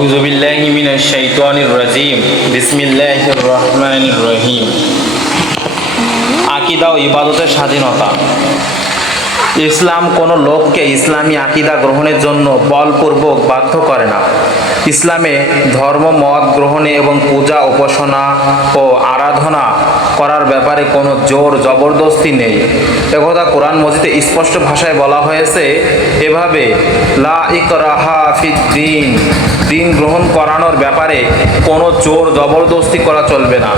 আউযু বিল্লাহি মিনাশ শাইতানির রাজিম বিসমিল্লাহির রহমানির রহিম। আকীদা ও ইবাদতের স্বাধীনতা। ইসলাম কোনো লোককে ইসলামী আকীদা গ্রহণের জন্য বলপূর্বক বাধ্য করে না। ইসলামে ধর্ম মত গ্রহণে এবং পূজা উপাসনা ও আরাধনা করার ব্যাপারে কোনো জোর জবরদস্তি নেই। একথা কোরআন মজিদে স্পষ্ট ভাষায় বলা হয়েছে এভাবে, লা ইকরাহা ফিদ্দীন, দিন গ্রহণ করানোর ব্যাপারে কোনো জোর জবরদস্তি করা চলবে না।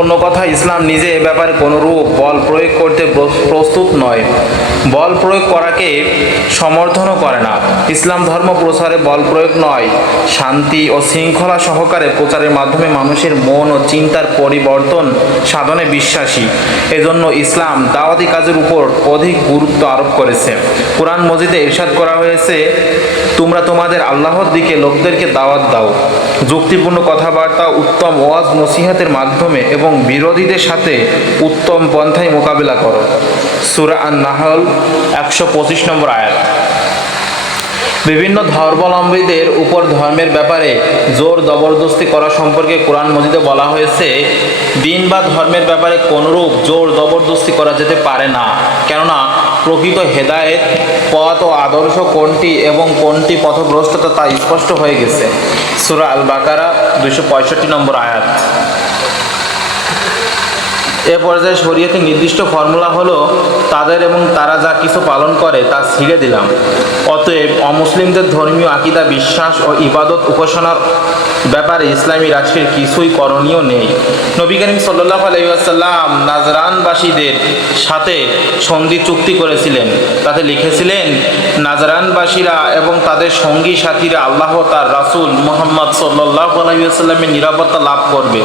অন্য কথা, ইসলাম নিজে এ ব্যাপারে কোনোরূপ বল প্রয়োগ করতে প্রস্তুত নয়, বল প্রয়োগ করাকে সমর্থনও করে না। ইসলাম ধর্ম প্রচারে বল প্রয়োগ নয়, শান্তি ও শৃঙ্খলা সহকারে প্রচারের মাধ্যমে মানুষের মন ও চিন্তার পরিবর্তন সাধনে বিশ্বাসী। এজন্য ইসলাম দাওয়াতি কাজের উপর অধিক গুরুত্ব আরোপ করেছে। কোরআন মজিদে ইরশাদ করা হয়েছে, তোমরা তোমাদের আল্লাহর দিকে লোকদেরকে দাওয়াত দাও, যুক্তিপূর্ণ কথাবার্তা, উত্তম ওয়াজ নসিহতের মাধ্যমে এবং বিরোধীদের সাথে উত্তম পন্থায় মোকাবিলা করো। সূরা আন-নাহল 125 নম্বর আয়াত। বিভিন্ন ধর্মাবলম্বীদের উপর ধর্মের ব্যাপারে জোর জবরদস্তি করা সম্পর্কে কোরআন মজিদে বলা হয়েছে, দিন বা ধর্মের ব্যাপারে কোনরূপ জোর জবরদস্তি করা যেতে পারে না, কেননা প্রকৃত হেদায়েত পথ ও আদর্শ কোনটি এবং কোনটি পথভ্রষ্টতা তা স্পষ্ট হয়ে গেছে। সূরা আল বাকারা 265 নম্বর আয়াত। এ পর্যায়ে শরীয়তের নির্দিষ্ট ফর্মুলা হলো, তাদের এবং তারা যা কিছু পালন করে তা ছেড়ে দিলাম। অতএব অমুসলিমদের ধর্মীয় আকীদা, বিশ্বাস ও ইবাদত উপাসনার ব্যাপারে ইসলামী রাষ্ট্রের কিছুই করণীয় নেই। নবী করিম সাল্লাল্লাহু আলাইহি ওয়াসাল্লাম নাজরানবাসীদের সাথে সন্ধি চুক্তি করেছিলেন। তাতে লিখেছিলেন, নাজরানবাসীরা এবং তাদের সঙ্গী সাথীরা আল্লাহ তার রাসূল মুহাম্মদ সাল্লাল্লাহু আলাইহি ওয়াসাল্লামের নিরাপত্তা লাভ করবে।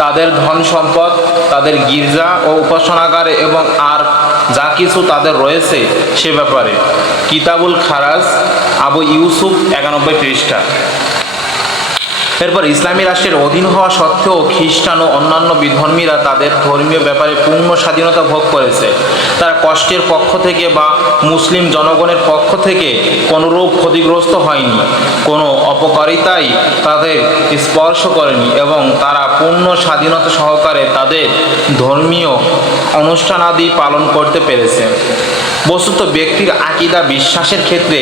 তাদের ধন সম্পদ, তাদের গির্জা ও উপাসনাগারে এবং আর যা কিছু তাদের রয়েছে সে ব্যাপারে। কিতাবুল খারাজ, আবু ইউসুফ 91 পৃষ্ঠা। এরপর ইসলামী রাষ্ট্রের অধীন হওয়া সত্ত্বেও খ্রিস্টান ও অন্যান্য বিধর্মীরা তাদের ধর্মীয় ব্যাপারে পূর্ণ স্বাধীনতা ভোগ করেছে। তারা কষ্টের পক্ষ থেকে বা মুসলিম জনগণের পক্ষ থেকে কোনোরূপ ক্ষতিগ্রস্ত হয়নি, কোনো অপকারিতাই তাদের স্পর্শ করেনি এবং তারা পূর্ণ স্বাধীনতা সহকারে তাদের ধর্মীয় অনুষ্ঠানাদি পালন করতে পেরেছে। বস্তুত ব্যক্তির আকীদা বিশ্বাসের ক্ষেত্রে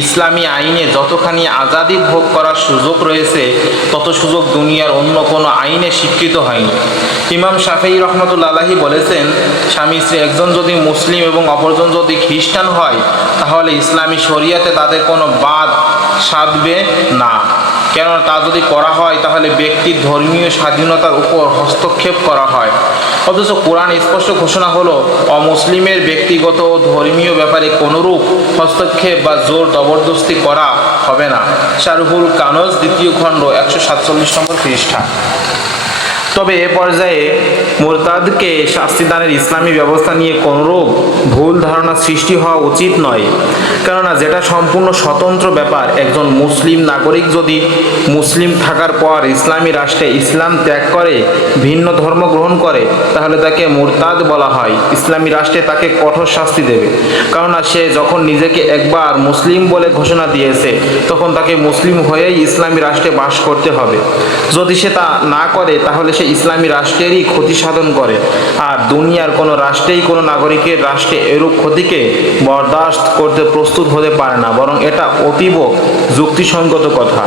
ইসলামী আইনে যতখানি আজাদি ভোগ করার সুযোগ রয়েছে, তত সুযোগ দুনিয়ার অন্য কোনো আইনে স্বীকৃত হয়নি। ইমাম শাফিঈ রহমতুল্লাহ আলাইহি বলেছেন, স্বামী স্ত্রী একজন যদি মুসলিম এবং অপরজন যদি খ্রিস্টান হয়, তাহলে ইসলামী শরিয়াতে তাদের কোনো বাদ সাধবে না, কেননা তা যদি করা হয় তাহলে ব্যক্তির ধর্মীয় স্বাধীনতার উপর হস্তক্ষেপ করা হয়। অথচ কোরআন স্পষ্ট ঘোষণা হলো, অমুসলিমের ব্যক্তিগত ধর্মীয় ব্যাপারে কোনোরূপ হস্তক্ষেপ বা জোর জবরদস্তি করা হবে না। শারহুল কানজ 2য় খণ্ড 147 নম্বর পৃষ্ঠা। তবে এ পর্যায়ে মুরতাদকে শাস্তিদানের ইসলামী ব্যবস্থা নিয়ে কোনোরূপ ভুল ধারণা সৃষ্টি হওয়া উচিত নয়, কেননা যেটা সম্পূর্ণ স্বতন্ত্র ব্যাপার। একজন মুসলিম নাগরিক যদি মুসলিম থাকার পর ইসলামী রাষ্ট্রে ইসলাম ত্যাগ করে ভিন্ন ধর্ম গ্রহণ করে, তাহলে তাকে মুরতাদ বলা হয়। ইসলামী রাষ্ট্রে তাকে কঠোর শাস্তি দেবে, কেননা সে যখন নিজেকে একবার মুসলিম বলে ঘোষণা দিয়েছে, তখন তাকে মুসলিম হয়েই ইসলামী রাষ্ট্রে বাস করতে হবে। যদি সে তা না করে, তাহলে সে ইসলামী রাষ্ট্রেরই ক্ষতি সাধন করে, আর দুনিয়ার কোনো রাষ্ট্রেই কোনো নাগরিকের রাষ্ট্রে এরূপ ক্ষতিকে বরদাস্ত করতে প্রস্তুত হতে পারে না, বরং এটা অতীব যুক্তিসঙ্গত কথা।